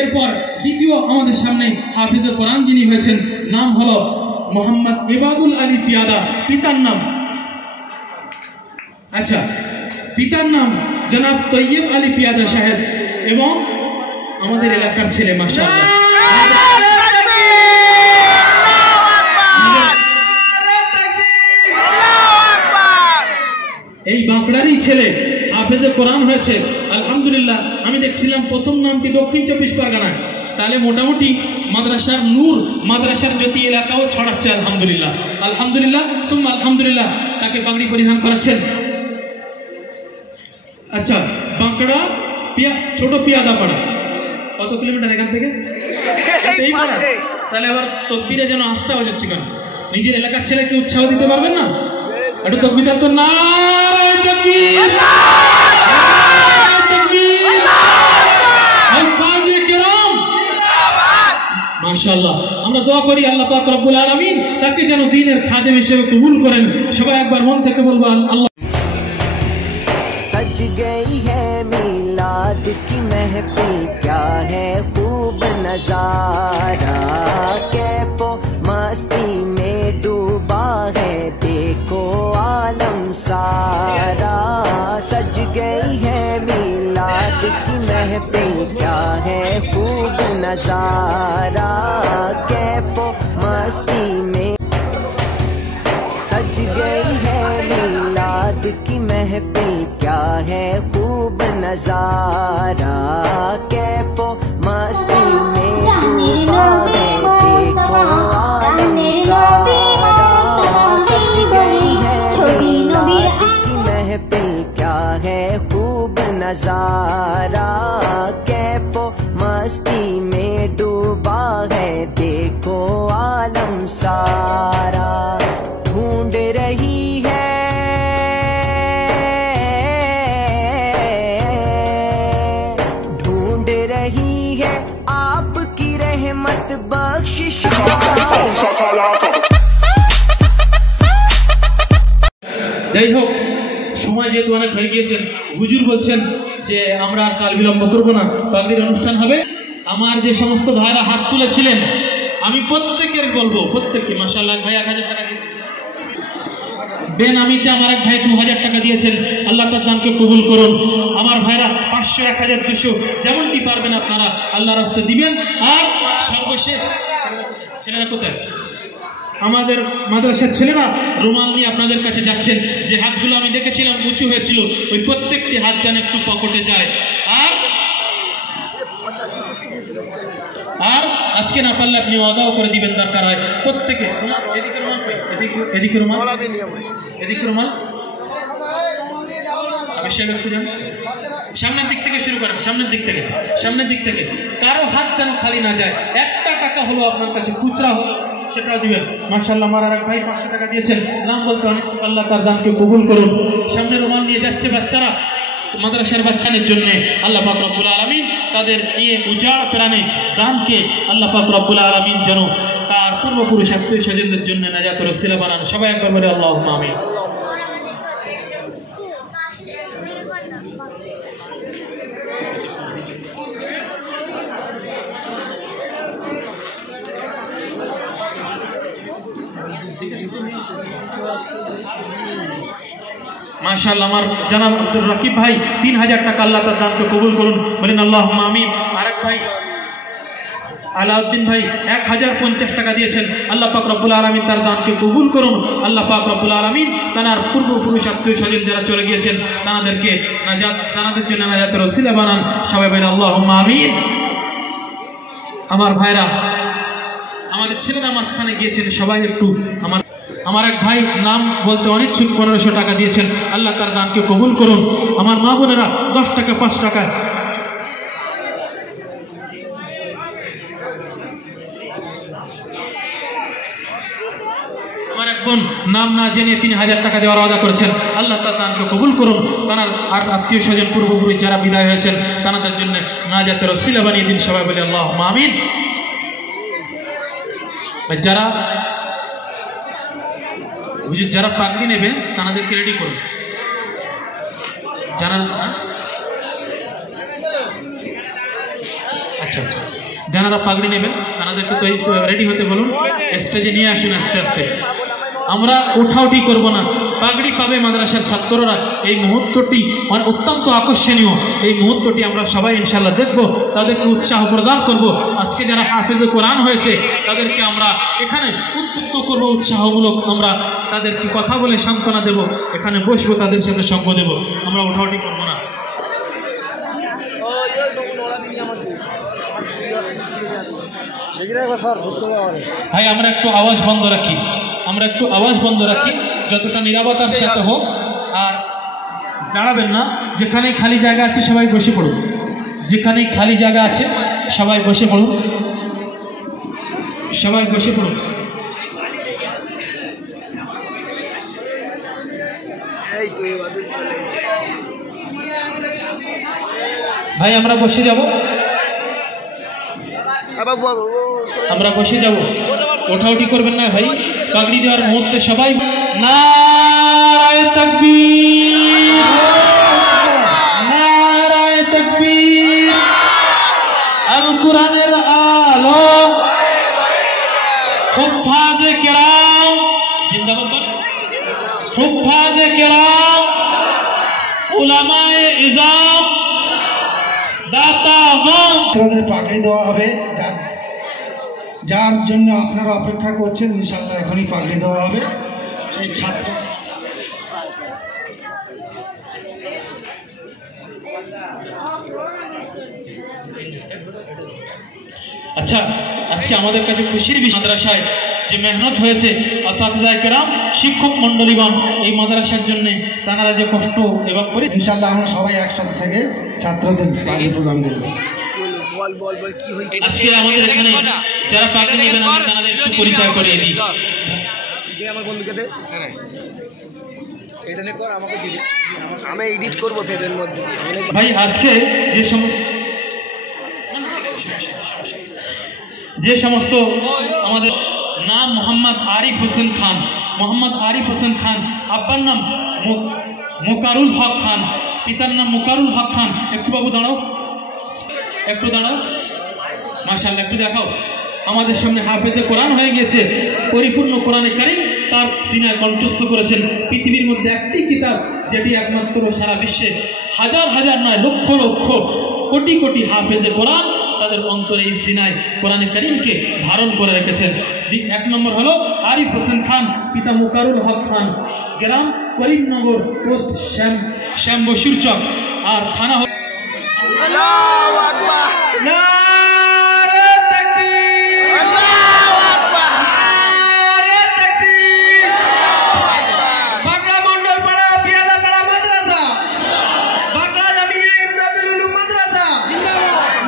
এরপর দ্বিতীয় আমাদের সামনে হাফিজে কোরআন যিনি হয়েছেন, নাম হলো মোহাম্মদ ইবাদুল আলী পিয়াদা। পিতার নাম, আচ্ছা, পিতার নাম জনাব তৈয়ব আলী পিয়াদা সাহেব এবং আমাদের এলাকার ছেলে। মাশাআল্লাহ, এই বাঁকড়ারই ছেলে হাফেজে কোরআন হয়েছে আলহামদুলিল্লাহ। আমি দেখছিলাম প্রথম নামটি দক্ষিণ 24 পরগনায়, তাহলে মোটামুটি মাদ্রাসার নূর, মাদ্রাসার জ্যোতি এলাকাও ছড়াচ্ছে আলহামদুলিল্লাহ। আলহামদুলিল্লাহ সুম্মা আলহামদুলিল্লাহ। তাকে পাগড়ি পরিধান করাচ্ছেন। আচ্ছা, বাঁকড়া ছোট পিয়াদা পাড়া কত কিলোমিটার এখান থেকে? এই পাড়া। তাহলে আবার তকবীরে যেন আস্থা হচ্ছে কেন? নিজের এলাকার ছেলেকে উৎসাহ দিতে পারবেন না? একটু তকবীর তো না। মাশাআল্লাহ, আমরা দোয়া করি আল্লাহ পাক রব্বুল আলামিন তাকে যেন দ্বীনের খাদেম হিসেবে কবুল করেন। সবাই একবার মন থেকে বলবো আল্লাহ। सज गई है मिलाद की महफिल, क्या है खूब नजारा, कैफो मस्ती में डूबा है देखो आलम सारा। सज गई है मिलाद की महफिल, क्या है खूब नजारा, कैफो मस्ती में सज गई है मिलाद की महफिल, क्या है खूब नजारा, कैफो मस्ती में डूबा है देखो आलम सारा। सज गई है मिलाद की महफिल, क्या है खूब नजारा, कैफो मस्ती में डूबा है देखो आलम सारा। ढूंढ रही है आपकी रहमत बख्शिश। যাই হোক, সময় যেহেতু অনেক হয়ে গিয়েছেন, হুজুর বলছেন যে আমরা আর কাল বিলম্ব করবো না, পাগড়ির অনুষ্ঠান হবে। আমার যে সমস্ত ভাইরা হাত তুলেছিলেন আমি প্রত্যেকের বলবো, প্রত্যেককে মাশাআল্লাহ। ভাই 1000 টাকা দিয়েছেন, বেনামিতে আমার এক ভাই 2000 টাকা দিয়েছেন, আল্লাহ তার দানকে কবুল করুন। আমার ভাইরা 500, 1000, 200 যেমনটি পারবেন আপনারা আল্লাহর রাস্তায় দিবেন। আর সর্বশেষ ছেলেরা কোথায়? আমাদের মাদ্রাসার ছেলেরা রুমাল নিয়ে আপনাদের কাছে যাচ্ছেন। যে হাতগুলো আমি দেখেছিলাম উঁচু হয়েছিল, ওই প্রত্যেকটি হাত যেন একটু পকেটে যায়। আর আজকে না পারলে আপনি ওয়াদাও করে দিবেন, দরকার হয় প্রত্যেকে। এদিকে রুমাল, এদিকে রুমাল, এদিকে রুমাল। সামনের দিক থেকে শুরু করেন, সামনের দিক থেকে, সামনের দিক থেকে। কারো হাত যেন খালি না যায়। 1 টাকা হলো আপনার কাছে খুচরা হোক, সেটাও দিবেন। মাশাআল্লাহ, আমার আরেক ভাই 500 টাকা দিয়েছেন, নাম বলতে অনেক, আল্লাহ তার দানকে কবুল করুন। সামনে রুমাল নিয়ে যাচ্ছে বাচ্চারা, মাদ্রাসার বাচ্চাদের জন্য আল্লাহ পাক রব্বুল আলামিন তাদের এই উজাড় প্রাণে দানকে আল্লাহ পাক রব্বুল আলামিন যেন তার পূর্বপুরুষ আত্মীয় স্বজনদের জন্য নাজাতের ওসিলা বানান। সবাই একবার বলে আল্লাহুম্মা আমিন। মাশাআল্লাহ, আমার জনাব আব্দুর রাকিব ভাই 3000 টাকা, আল্লাহ তার দানকে কবুল করুন, বলেন আল্লাহুম্মা আমিন। আরেক ভাই আলাউদ্দিন ভাই 1050 টাকা দিয়েছেন, আল্লাহ পাক রব্বুল আলামিন তার দানকে কবুল করুন। আল্লাহ পাক রব্বুল আলামিন তার পূর্বপুরুষ আত্মীয় স্বজন যারা চলে গিয়েছেন তাদেরকে নাজাত, তাদের জন্য নাজাতের ওসিলা বানান। সবাই বলেন আল্লাহুম্মা আমিন। আমার ভাইরা, আমাদের ছেলেরা মাঝখানে গিয়েছেন, সবাই একটু আমার এক ভাই নাম বলতে অনিচ্ছুক 1500 টাকা দিয়েছেন, আল্লাহ তার দানকে কবুল করুন। আমার মা বোনেরা 10 টাকা, 5 টাকা। আমার এক বোন নাম না জেনে 3000 টাকা দেওয়ার ওয়াদা করেছেন, আল্লাহ তার দানকে কবুল করুন। তার আর আত্মীয় স্বজন পূর্বপুরুষ যারা বিদায় হয়েছেন তাদের জন্য নাজাতের ওসিলা বানিয়ে দিন। সবাই বলে আল্লাহুম্মা আমিন। যারা যারা পাগড়ি নেবেন তাদেরকে রেডি করুন। যারা আচ্ছা আচ্ছা, যারা পাগড়ি নেবেন তাদেরকে তো রেডি হতে বলুন, স্টেজে নিয়ে আসুন আস্তে আস্তে। আমরা উঠাউঠি করব না, পাগড়ি পাবে মাদ্রাসার ছাত্ররা। এই মুহূর্তটি অত্যন্ত আকর্ষণীয়, এই মুহূর্তটি আমরা সবাই ইনশাআল্লাহ দেখব, তাদেরকে উৎসাহ প্রদান করব। আজকে যারা হাফেজে কোরআন হয়েছে তাদেরকে আমরা এখানে উদ্বুদ্ধ করব, উৎসাহমূলক আমরা তাদেরকে কথা বলে সান্ত্বনা দেব, এখানে বসবো, তাদের সাথে সঙ্গ দেব, আমরা উঠাউঠি করব না। ভাই আমরা একটু আওয়াজ বন্ধ রাখি, আমরা একটু আওয়াজ বন্ধ রাখি, যতটা নিরাপত্তার সাথে হোক। আর দাঁড়াবেন না, যেখানে খালি জায়গা আছে সবাই বসে পড়ুন, যেখানে খালি জায়গা আছে সবাই বসে পড়ুন, সবাই বসে পড়ুন। ভাই আমরা বসে যাব, আমরা বসে যাব, ওঠাউঠি করবেন না ভাই। পাগড়ি দেওয়ার মুহূর্তে সবাই নারায়ে তাকবীর, নারায়ে তাকবীর। আল কোরআনের আলো, হুফাজে কেরাম জিন্দাবাদ, হুফাজে কেরাম, উলামায়ে ইজাম, দাতাগণ। আপনাদের পাগড়ি দেওয়া হবে, যার জন্য আপনারা অপেক্ষা করছেন, ইনশাল্লাহ এখনই পাগড়ি দেওয়া হবে সেই ছাত্র। আচ্ছা, আজকে আমাদের কাছে খুশির বিষয়, মাদ্রাসায় যে মেহনত হয়েছে আসাতিজায়ে কেরাম, শিক্ষক মন্ডলীগণ এই মাদ্রাসার জন্য তারা যে কষ্ট এবং করে, ইনশাল্লাহ আমরা সবাই একসাথে থেকে ছাত্রদের পাগড়ি প্রদান করব। আজকে আমাদের এখানে যারা পাগড়ি নেবেন আমি তাদের একটু পরিচয় করে দিই। আমার বন্ধুকে দে, এটা নে কর, আমাকে দিবি, আমি এডিট করব ফেরের মধ্যে। ভাই আজকে যে সমস্ত আমাদের নাম মোহাম্মদ আরিফ হোসেন খান, মোহাম্মদ আরিফ হোসেন খান, আব্বার নাম মুকারুল হক খান, পিতার নাম মুকারুল হক খান। একটু বাবু দাঁড়াও, একটু দাঁড়াও, মাশাআল্লাহ একটু দেখাও। আমাদের সামনে হাফেজে কোরআন হয়ে গেছে, পরিপূর্ণ কোরআনে কারীম তার সিনায় কণ্ঠস্থ করেছেন। পৃথিবীর মধ্যে একটি কিতাব যেটি একমাত্র সারা বিশ্বে হাজার হাজার নয় লক্ষ লক্ষ কোটি কোটি হাফেজে কোরআন তাদের অন্তরে এই সিনায় কোরআনে কারীমকে ধারণ করে রেখেছেন। এক নম্বর হলো আরিফ হোসেন খান, পিতা মুকারুল হক খান, গ্রাম করিমনগর, পোস্ট শ্যাম বসির চক, আর থানা হল আল্লাহু আকবার, নারে তাকবীর, আল্লাহু আকবার, নারে তাকবীর। বাগড়া মন্ডল পাড়া পিয়াদা পাড়া মাদ্রাসা, বাগড়া জামিয়া ইমদাদুল উলুম মাদ্রাসা,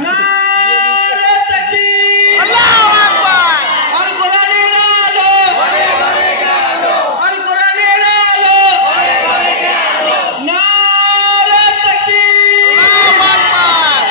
নারে তাকবীর, আল্লাহু আকবার। আল কোরআনের আলো, ঘরে ঘরে গেলো, আল কোরআনের আলো, ঘরে ঘরে গেলো, নারে তাকবীর। আল্লাহু আকবার।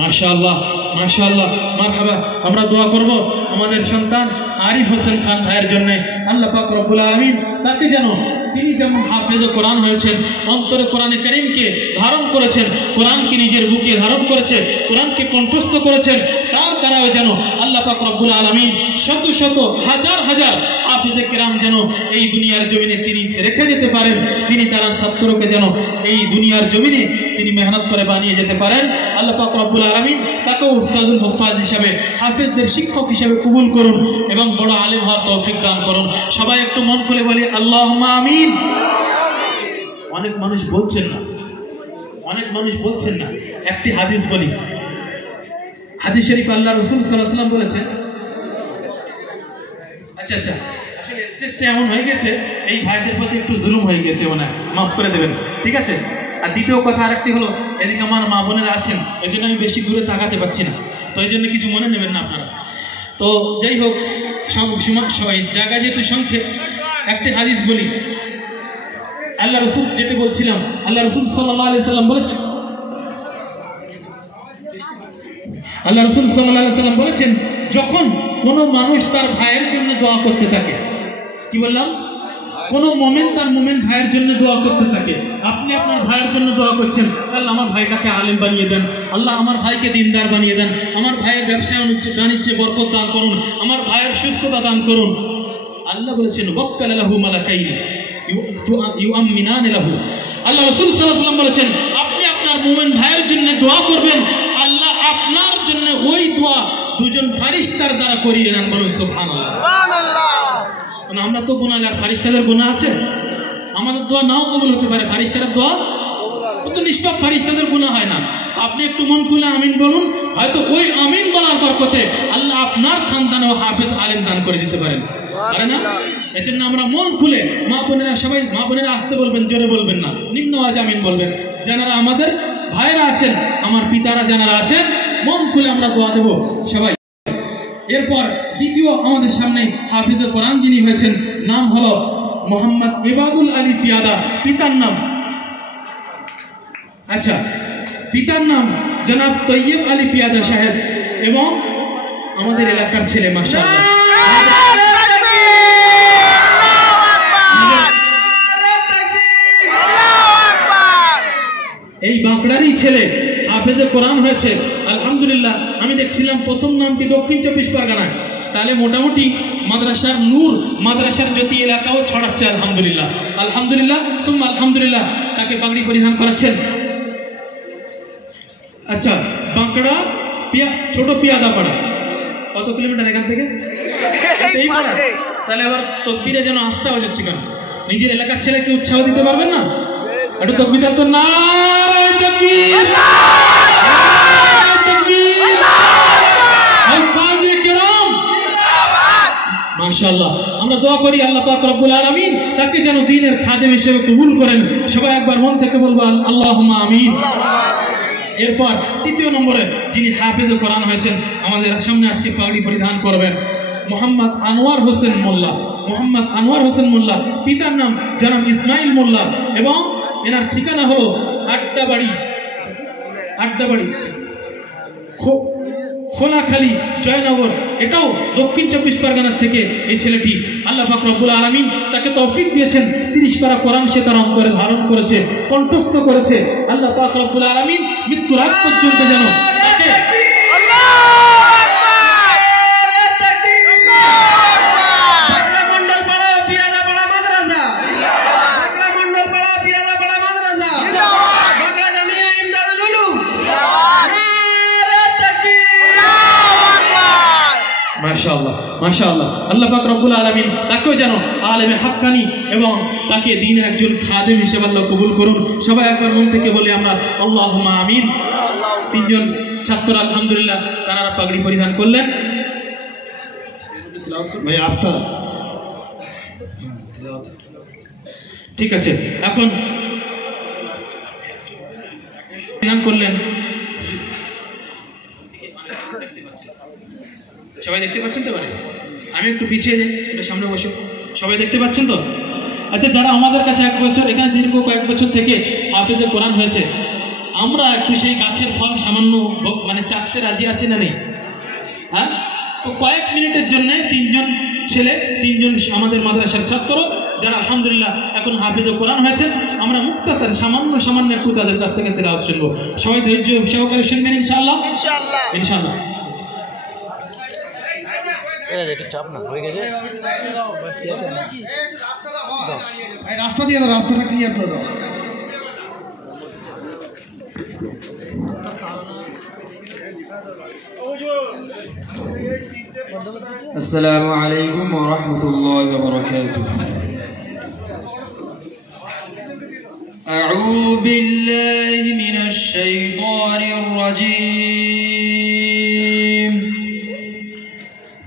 মাশাআল্লাহ মাশাআল্লাহ, মারহাবা। আমরা দোয়া করব আমাদের সন্তান আরিফ হোসেন খান ভাইয়ের জন্য, আল্লাহ পাক রব্বুল আলামিন তাকে যেন, তিনি যেমন হাফেজ কোরআন হয়েছেন, অন্তরে কোরআনে কারীমকে ধারণ করেছেন, কোরআনকে নিজের বুকে ধারণ করেছে, কোরআনকে কণ্ঠস্থ করেছেন, তার দ্বারাও যেন আল্লাহ পাক রব্বুল আলামিন শত শত হাজার হাজার হাফেজে কেরাম যেন এই দুনিয়ার জমিনে তিনি রেখে যেতে পারেন, তিনি তার ছাত্রকে যেন এই দুনিয়ার জমিনে তিনি মেহনত করে বানিয়ে যেতে পারেন। আল্লাহ পাক রব্বুল আলামিন তাকে উস্তাদুল হুফাজ হিসাবে, হাফেজদের শিক্ষক হিসাবে কবুল করুন এবং বড় আলেম হওয়ার তৌফিক দান করুন। সবাই একটু মন খুলে বলি আল্লাহুম্মা আমিন। অনেক মানুষ বলছেন না, অনেক মানুষ বলছেন না। একটি হাদিস বলি, হাদিস শরীফ আল্লাহ রাসূল সাল্লাল্লাহু আলাইহি ওয়াসাল্লাম বলেছেন। আচ্ছা আচ্ছা, আসলে স্টেজটা এমন হয়ে গেছে, এই ভাইদের প্রতি একটু জুলুম হয়ে গেছে, মনে হয় মাফ করে দেবেন, ঠিক আছে? আর দ্বিতীয় কথা আরেকটি হলো, এদিকে আমার মা বোনেরা আছেন, এই জন্য আমি বেশি দূরে তাকাতে পারছি না, তো এই জন্য কিছু মনে নেবেন না আপনারা। তো যাই হোক, সবাই জায়গা যেহেতু সংক্ষেপ, একটি হাদিস বলি। আল্লাহ রসুল, যেটা বলছিলাম, আল্লাহ রসুল সাল্লাল্লাহু আলাইহি সাল্লাম বলেছেন, আল্লাহ রসুল সাল্লাল্লাহু আলাইহি সাল্লাম বলেছেন, যখন কোনো মানুষ তার ভাইয়ের জন্য দোয়া করতে থাকে, কি বললাম? কোন মোমেন তার মোমেন ভাইয়ের জন্য দোয়া করতে থাকে। আপনি আপনার ভাইয়ের জন্য দোয়া করছেন, আল্লাহ আমার ভাইটাকে আলেম বানিয়ে দেন, আল্লাহ আমার ভাইকে দিনদার বানিয়ে দেন, আমার ভাইয়ের ব্যবসা বাণিজ্যে বরকত দান করুন, আমার ভাইয়ের সুস্থতা দান করুন। আল্লাহ বলেছেন ওয়াক্কালা লাহু মালাকাইন ইউআমিনান লাহু। আল্লাহ রাসূল সাল্লাল্লাহু আলাইহি ওয়াসাল্লাম বলেছেন আপনি আপনার মুমিন ভাইয়ের জন্য দোয়া করবেন, আল্লাহ আপনার জন্য ওই দোয়া দুজন ফেরেশতার দ্বারা করিয়ে নেন। বলুন সুবহানাল্লাহ। সুবহানাল্লাহ। আমরা তো গুনাহগার, ফেরেশতাদের গুনাহ আছে, আমাদের দোয়া নাও কবুল হতে পারে, ফেরেশতাদের দোয়া তো নিষ্পাপ, ফেরেশতাদের গুনাহ হয় না। আপনি একটু মন খুলে আমিন বলুন, হয়তো ওই আমিন বলার বরকতে আল্লাহ আপনার খানদানেও হাফেজ আলেম দান করে দিতে পারেন, পারে না? এজন্য আমরা মন খুলে, মা বোনেরা সবাই, মা বোনেরা আসতে বলবেন, জোরে বলবেন না, নিম্ন আওয়াজে আমিন বলবেন। যারা আমাদের ভাইরা আছেন, আমার পিতারা যারা আছেন, মন খুলে আমরা দোয়া দেব সবাই। এরপর দ্বিতীয় আমাদের সামনে হাফিজুল কোরআন যিনি হয়েছেন, নাম হলো মোহাম্মদ ইবাদুল আলী পিয়াদা, পিতার নাম, আচ্ছা পিতার নাম জনাব তৈয়ব আলী পিয়াদা সাহেব, এবং আমাদের এলাকার ছেলে মাশাআল্লাহ। এই বাঁকড়ারই ছেলে হাফেজে কোরআন হয়েছে আলহামদুলিল্লাহ। আমি দেখছিলাম প্রথম নামটি দক্ষিণ 24 পরগনায়, তাহলে মোটামুটি মাদ্রাসার নূর, মাদ্রাসার জ্যোতি এলাকাও ছড়াচ্ছে আলহামদুলিল্লাহ। আলহামদুলিল্লাহ সুম্মা আলহামদুলিল্লাহ। তাকে পাগড়ি পরিধান করাচ্ছেন। আচ্ছা, বাঁকড়া ছোট পিয়াদা পাড়া কত কিলোমিটার এখান থেকে? এই পাড়া। তাহলে আবার তকবীরে যেন আস্থা হচ্ছে কেন? নিজের এলাকার ছেলেকে উৎসাহ দিতে পারবেন না? একটু তকবীর তো না, তাকবীর, তাকবীর, আলফাজে কেরাম, মাশাআল্লাহ। আমরা দোয়া করি আল্লাহ পাক রব্বুল আলামিন তাকে যেন দ্বীনের খাদেম হিসেবে কবুল করেন। সবাই একবার মন থেকে বলবো আল্লাহুম্মা আমিন। এরপর তৃতীয় নম্বরে যিনি হাফেজে কোরআন হয়েছেন, আমাদের সামনে আজকে পাগড়ি পরিধান করবেন, মোহাম্মদ আনোয়ার হোসেন মোল্লা। মোহাম্মদ আনোয়ার হোসেন মোল্লা, পিতার নাম জনাব ইসমাইল মোল্লা, এবং এনার ঠিকানা হলো আড্ডাবাড়ি খোলাখালী জয়নগর, এটাও দক্ষিণ 24 পরগনার থেকে এই ছেলেটি। আল্লাহ পাক রব্বুল আলামিন তাকে তৌফিক দিয়েছেন, 30 পারা কোরআন সে তার অন্তরে ধারণ করেছে, কণ্ঠস্থ করেছে। আল্লাহ পাক রব্বুল আলামিন মৃত্যুর আগ পর্যন্ত যেন তাকে মাশাআল্লাহ মাশাআল্লাহ। আল্লাহ পাক রব্বুল আলামিন তাকেও যেন আলেমে হাক্কানি এবং তাকে দ্বীনের একজন খাদেম হিসেবে আল্লাহ কবুল করুন। সবাই একবার মন থেকে বলি আমরা আল্লাহুম্মা আমিন। তিনজন ছাত্র আলহামদুলিল্লাহ তারা পাগড়ি পরিধান করলেন। ভাই আপনার ঠিক আছে, এখন পরিধান করলেন, সবাই দেখতে পাচ্ছেন তো? পারে আমি একটু পিছিয়ে যাই, এটা সামনে বসে, সবাই দেখতে পাচ্ছেন তো? আচ্ছা, যারা আমাদের কাছে 1 বছর, এখানে দীর্ঘ কয়েক বছর থেকে হাফেজে কোরআন হয়েছে, আমরা একটু সেই গাছের ফল সামান্য মানে চাকতে রাজি আছি না নেই? হ্যাঁ, তো কয়েক মিনিটের জন্য 3জন ছেলে, 3জন আমাদের মাদ্রাসার ছাত্র যারা আলহামদুলিল্লাহ এখন হাফেজে কোরআন হয়েছে, আমরা মুক্তাসার সামান্য একটু তাদের কাছ থেকে তেলাওয়াত শুনবো। সবাই ধৈর্য সহকারে শুনবেন ইনশাআল্লাহ ইনশাআল্লাহ ইনশাআল্লাহ। একটু চাপ না হয়ে গেছে, রাস্তা দিয়ে দাও, রাস্তাটা ক্লিয়ার করে দাও। السلام عليكم ورحمة الله وبركاته. أعوذ بالله من الشيطان الرجيم.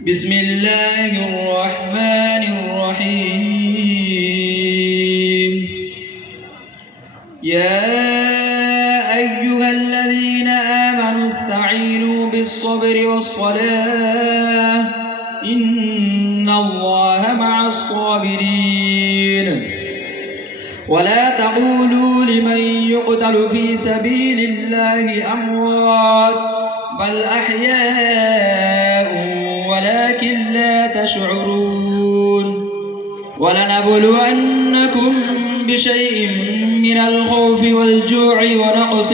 بسم الله الرحمن الرحيم. يا أيها الذين آمنوا استعينوا بالصبر والصلاة إن الله مع الصابرين. ولا تقولوا لمن يقتل في سبيل الله أموات بل أحياء ولكن لا تشعرون. ولنبلونكم بشيء من الخوف والجوع ونقص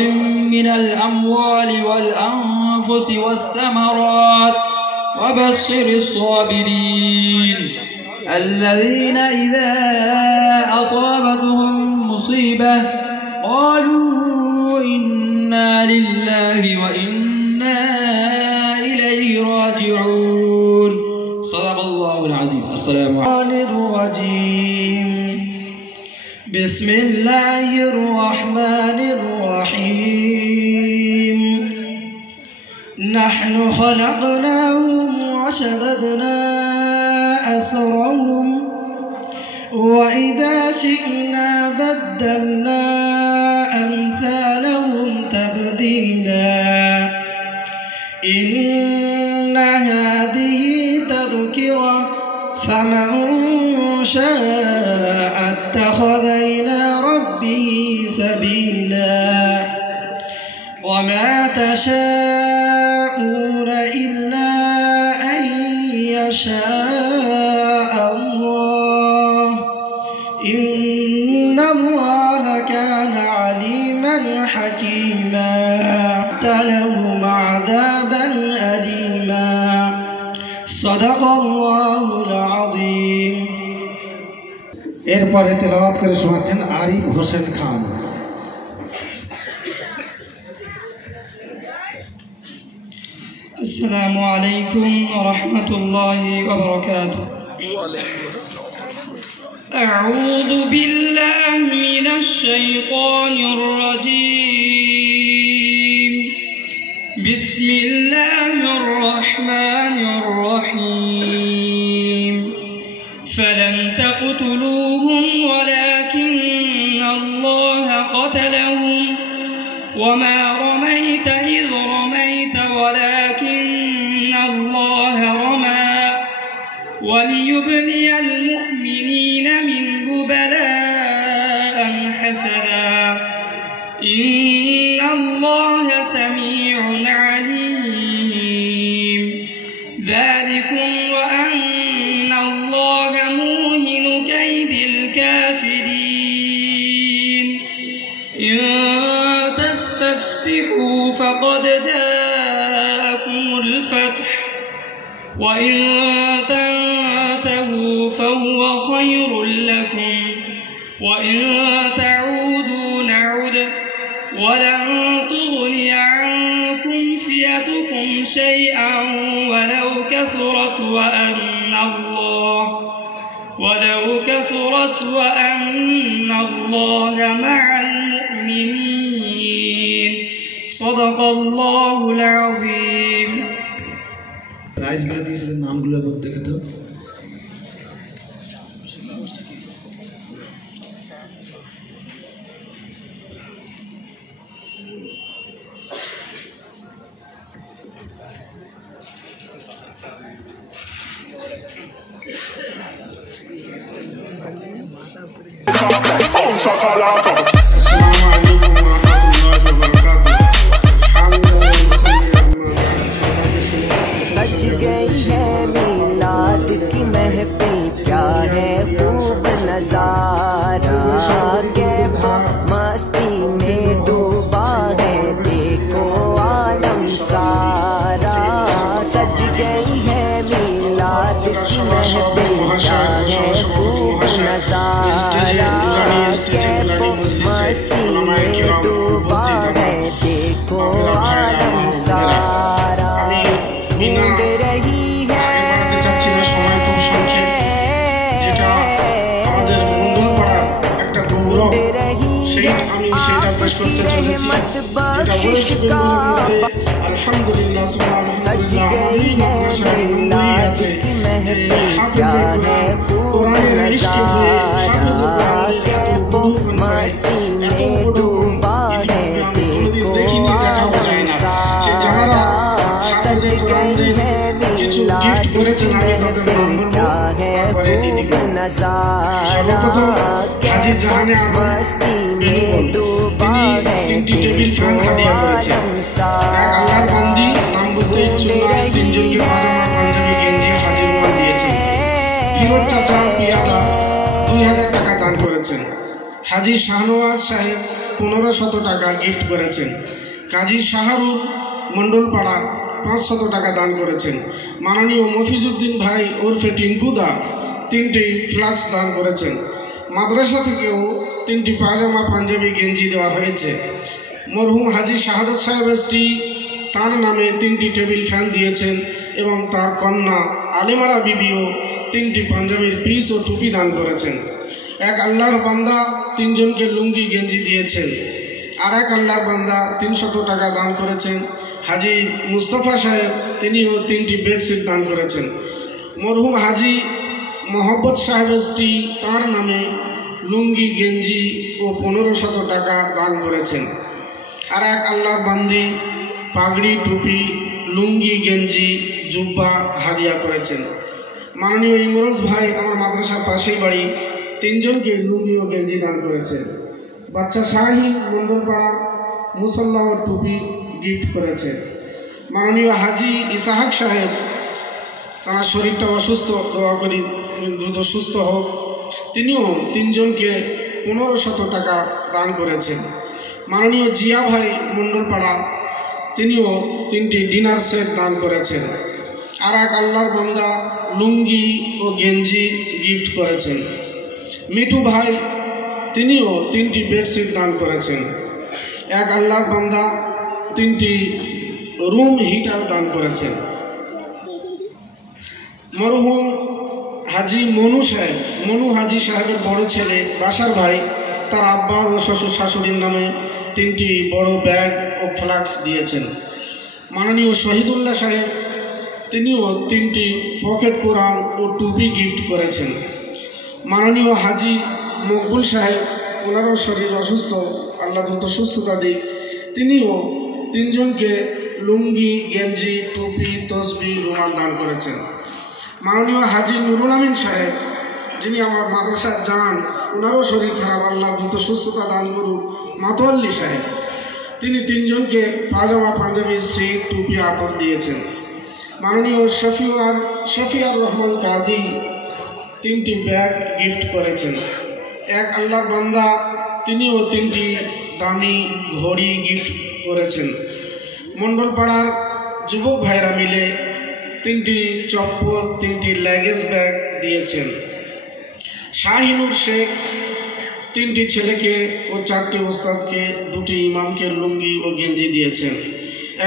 من الأموال والأنفس والثمرات وبشر الصابرين الذين إذا أصابتهم مصيبة قالوا إنا لله وإنا إليه راجعون. صدق الله العظيم. السلام عليكم. بسم الله الرحمن الرحيم. نحن خلقناهم وشددنا أسرهم وإذا شئنا بدلنا أمثالهم تبديلا. إن هذه تذكرة فمن شاء اتخذ إلى ربه سبيلا. وما تشاءون إلا أن يشاء الله. إن الله كان عليما حكيما. لهم عذابا أليما. صدق الله العظيم. এরপরে তেলাওয়াত করে শোনাচ্ছেন আরিফ হোসেন খান। السلام عليكم ورحمة الله وبركاته. أعوذ بالله من الشيطان الرجيم. بسم الله الرحمن الرحيم. فلم تقتلوهم ولكن الله قتلهم وما رميت إذ رميت ولكن الله رمى وليبلي المؤمنين منه بلاء حسنا إن الله سميع عليم. ذلكم وأن الله موهن كيد الكافرين. إن تستفتحوا فقد جاءكم الفتح وإن تنتهوا فهو خير لكم وإن تعودوا نعد ولن تغني عنكم فئتكم شيئا ولو كثرت وأن الله مع المؤمنين. صدق الله العظيم. প্রাইজগুলো দিয়েছিলেন নামগুলো দেখে দাও। सज गई है मीलाद की महफिल, क्या है खूब नजारा। कैफो मस्ती में डूबा है देखो आलम सारा। सज गई है मीलाद की महफिल, क्या है खूब नजारा। कैफो मस्ती में डूबा है देखो आलम सारा। नींद रही है সময় খুব সংক্ষেপ, যেটা আমাদের মঙ্গলপাড়ার একটা গৌরব, সেটা পেশ করতে চলেছি। যেটা ওয়েস্ট বেঙ্গলের মধ্যে আলহামদুলিল্লাহ আছে যে হাফেজে কোরআনের ইশকে হয়ে হাফেজে কোরআনের এত বড় দেখিনি, দেখাও যায় না। সে যারা হাফেজে কোরআন কিছু গিফট করেছেন আমি তাদের নাম বলবো, তারপরে এদিকে সর্বপ্রথম হাজী জাহানে আলম তিনি 3টি টেবিল ফ্যান হাদিয়া করেছেন। এক আল্লাহর বান্দি, নাম বলতে ইচ্ছুক নয়, 3 জনকে পাজামা পাঞ্জাবি গেঞ্জি হাজির মাল দিয়েছেন। ফিরোজ চাচা পিয়াদা হাজি শাহনওয়াজ সাহেব 1500 টাকা গিফট করেছেন। কাজী শাহরুর মণ্ডলপাড়া 500 টাকা দান করেছেন। মাননীয় মফিজউদ্দিন ভাই ওরফে টিঙ্কুদা 3টি ফ্লাক্স দান করেছেন। মাদ্রাসা থেকেও 3টি পায়জামা পাঞ্জাবি গেঞ্জি দেওয়া হয়েছে। মরহুম হাজি শাহাদত সাহেব এসটি তার নামে 3টি টেবিল ফ্যান দিয়েছেন এবং তার কন্যা আলেমারা বিবিও 3টি পাঞ্জাবির পিস ও টুপি দান করেছেন। এক আল্লাহর বান্দা 3 জনকে লুঙ্গি গেঞ্জি দিয়েছেন। আর এক আল্লাহর বান্দা 300 টাকা দান করেছেন। হাজি মুস্তফা সাহেব তিনিও 3টি বেডশিট দান করেছেন। মরহুম হাজি মোহাম্মদ সাহেব এসটি তাঁর নামে লুঙ্গি গেঞ্জি ও 1500 টাকা দান করেছেন। আর এক আল্লাহর বান্দি পাগড়ি টুপি লুঙ্গি গেঞ্জি জুব্বা হাদিয়া করেছেন। মাননীয় ইমরোজ ভাই আমার মাদ্রাসার পাশেই বাড়ি 3 জনকে লুঙ্গি ও গেঞ্জি দান করেছেন। বাচ্চা শাহিন মণ্ডলপাড়া মুসল্লা ও টুপি গিফট করেছেন। মাননীয় হাজি ইসাহাক সাহেব তার শরীরটা অসুস্থ, দোয়া করি দ্রুত সুস্থ হোক, তিনিও 3 জনকে 1500 টাকা দান করেছেন। মাননীয় জিয়া ভাই মণ্ডলপাড়া তিনিও 3টি ডিনার সেট দান করেছেন। আর এক আল্লাহর বান্দা লুঙ্গি ও গেঞ্জি গিফট করেছেন। মিঠু ভাই তিনিও 3টি বেডশিট দান করেছেন। এক আল্লাহর বান্দা 3টি রুম হিটার দান করেছেন। মরহুম হাজি মনু হাজি সাহেবের বড় ছেলে বাসার ভাই তার আব্বা ও শ্বশুর শাশুড়ির নামে 3টি বড় ব্যাগ ও ফ্লাক্স দিয়েছেন। মাননীয় শহীদুল্লাহ সাহেব তিনিও 3টি পকেট কোরআন ও টুপি গিফট করেছেন। মাননীয় হাজি মকবুল সাহেব ওনারও শরীর অসুস্থ, আল্লাহ দ্রুত সুস্থতা দিক, তিনিও 3 জনকে লুঙ্গি গেঞ্জি টুপি তসবি রুমাল দান করেছেন। মাননীয় হাজি নুরুল আমিন সাহেব যিনি আমার মাদ্রাসার যান, ওনারও শরীর খারাপ, আল্লাহ দ্রুত সুস্থতা দান করুন। মাতোয়াল্লি সাহেব তিনি 3 জনকে পায়জামা পাঞ্জাবি সিট টুপি আতর দিয়েছেন। মাননীয় শফিয়ার রহমান কাজী 3টি ব্যাগ গিফট করেছেন। এক আল্লাহর বান্দা তিনিও 3টি দামি ঘড়ি গিফট করেছেন। মণ্ডলপাড়ার যুবক ভাইরা মিলে 3টি চপ্পল 3টি লেগেজ ব্যাগ দিয়েছেন। শাহিনুর শেখ 3টি ছেলেকে ও 4টি ওস্তাদকে 2টি ইমামকে লুঙ্গি ও গেঞ্জি দিয়েছেন।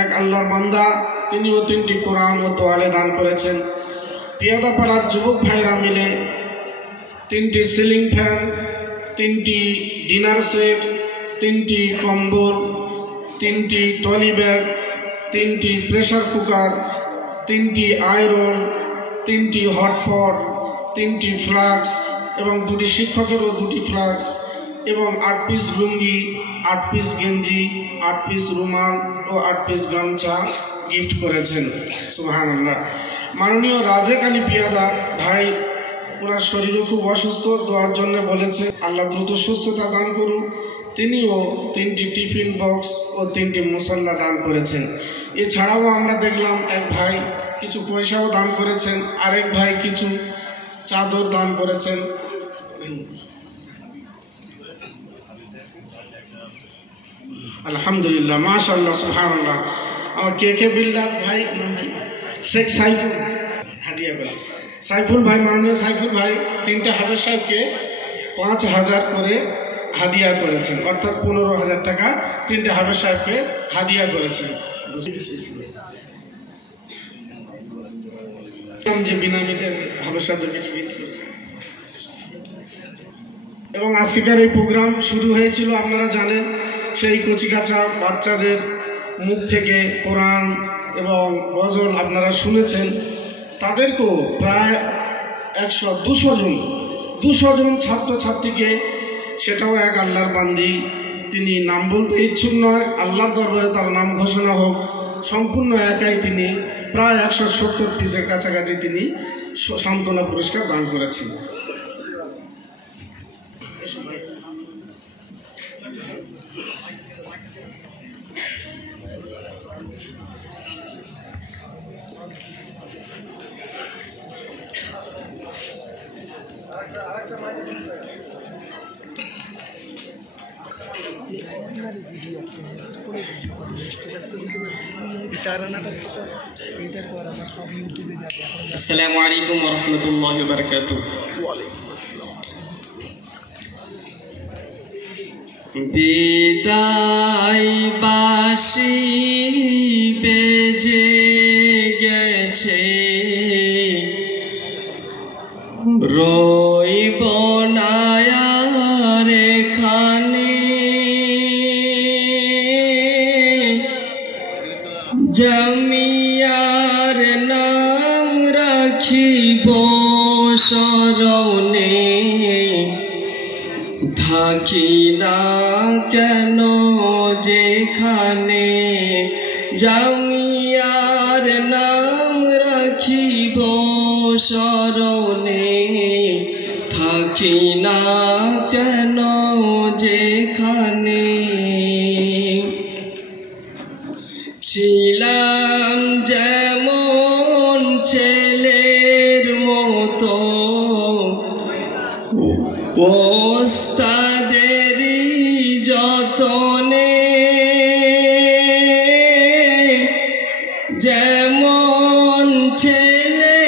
এক আল্লাহর বান্দা তিনিও 3টি কোরআন ও তোয়ালে দান করেছেন। পিয়াদাপাড়ার যুবক ভাইরা মিলে 3টি সিলিং ফ্যান 3টি ডিনার সেট 3টি কম্বল 3টি ট্রলি ব্যাগ 3টি প্রেসার কুকার 3টি আয়রন 3টি হটপট 3টি ফ্লাক্স এবং 2টি শিক্ষকেরও 2টি ফ্লাক্স এবং 8 পিস লুঙ্গি 8 পিস গেঞ্জি 8 পিস রুমাল ও 8 পিস গামছা গিফট করেছেন। সুবহানাল্লাহ। মাননীয় রাজেক আলী পিয়াদা ভাই ওনার শরীরও খুব অসুস্থ, দোয়ার জন্য বলেছে, আল্লাহ দ্রুত সুস্থতা দান করুন। তিনিও 3টি টিফিন বক্স ও 3টি মুসল্লা দান করেছেন। এছাড়াও আমরা দেখলাম এক ভাই কিছু পয়সাও দান করেছেন, আরেক ভাই কিছু চাদর দান করেছেন। আলহামদুলিল্লাহ, মাশাআল্লাহ, সুবহানাল্লাহ। আমার কে বিল্লাত ভাই শেখ সাইফুল হাদিয়া করেন। সাইফুল ভাই, মাননীয় সাইফুল ভাই 3টে হাফেজ সাহেবকে 5000 করে হাদিয়া করেছেন, অর্থাৎ 15000 টাকা 3টে হাফেজ সাহেবকে হাদিয়া করেছেন। যে বিনামূল্যে হাফেজ সাহেবদের কিছু এবং আজকের এই প্রোগ্রাম শুরু হয়েছিল আপনারা জানেন সেই কচিকাঁচা বাচ্চাদের মুখ থেকে কোরআন এবং গজল আপনারা শুনেছেন। তাদেরকেও প্রায় 200 জন ছাত্রছাত্রীকে, সেটাও এক আল্লাহর বান্দি, তিনি নাম বলতে ইচ্ছুক নয়, আল্লাহর দরবারে তার নাম ঘোষণা হোক, সম্পূর্ণ একাই তিনি প্রায় 170 পিসের কাছাকাছি তিনি সান্ত্বনা পুরস্কার দান করেছেন। আসসালামু আলাইকুম ওয়া রাহমাতুল্লাহি ওয়া বারাকাতুহু। বিদায় বাঁশি বেজে গেছে, রইব না আর এখানে, জামিয়ার নাম রাখিব স্মরণে, থাকি না কেন যেখানে, জামিয়ার নাম রাখিব স্মরণে, থাকি না কেন যেখানে। ছিলাম যেমন ছেলের মতো, ওস্তাদেরই যতনে, যেমন ছেলে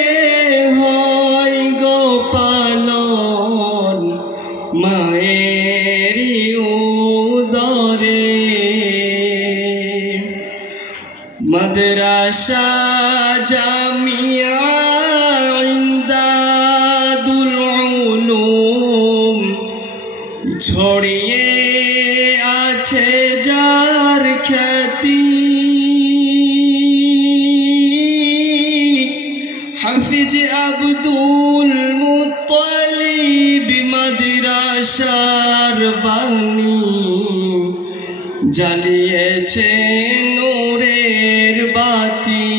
হয় গোপালন মায়েরই উদরে, মাদ্রাসা জামিয়া ইমদাদুল উলুম ছড়িয়ে আছে যার খ্যাতি, হাফিজ আব্দুল মুত্তালিব মাদ্রাসার বাণী জ্বালিয়েছে নূরের বাতি,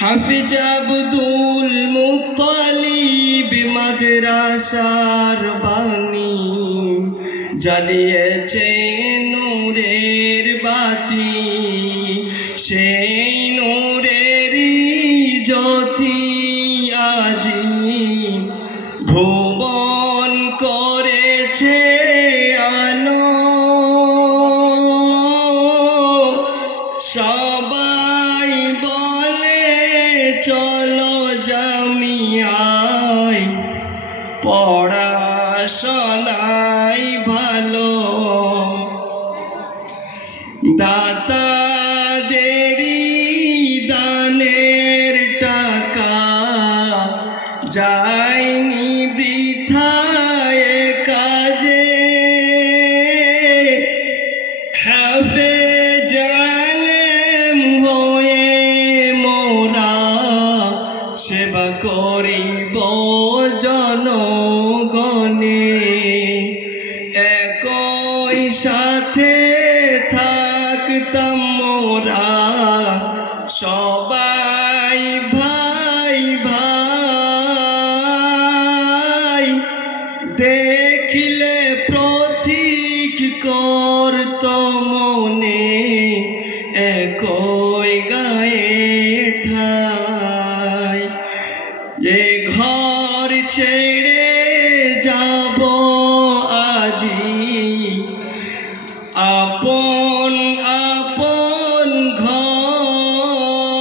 হাফিজ আব্দুল মুত্তালিব মাদ্রাসার বাণী জ্বালিয়েছে নূরের বাতি, সেই নূরেরই জ্যোতি আজি ভুবন করেছে আলো, সবাই বলে চলো জামিয়ায়, পড়াশোনাই ভালো, দাতাদেরই দানের টাকা যায়নি বৃথায় কাজে, হাফেজ আলেম হয়ে মোরা সেবা করিব জনগণে, একই সাথে থাকতাম মোরা সবাই ভাই ভাই, দেখিলে প্রতীক করত মনে, একই গায়ে ঠাই, এ ঘর ছেড়ে যাব আজি, আপন আপন ঘর,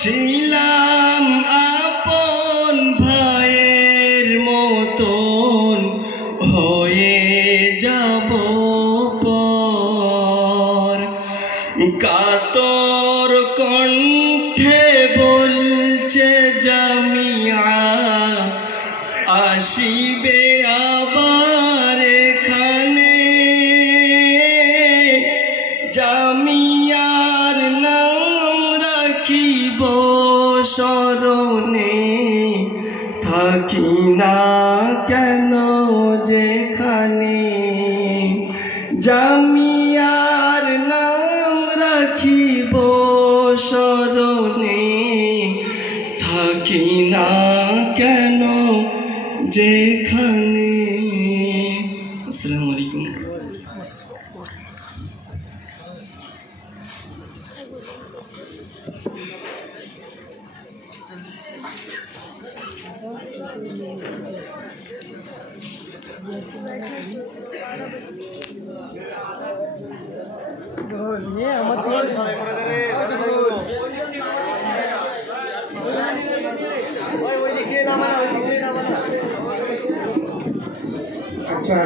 ছিলাম আপন ভাইয়ের মতন, হয়ে যাব পর, কাতর কণ্ঠে বলছে জামিয়া, আসিবে আবার এখানে, জামিয়ার নাম রাখিব স্মরণে, থাকি না কেন যেখানে, জামিয়ার নাম রাখিব স্মরণে, থাকি না কেন যেখানে। আসসালামু আলাইকুম। बैठना আচ্ছা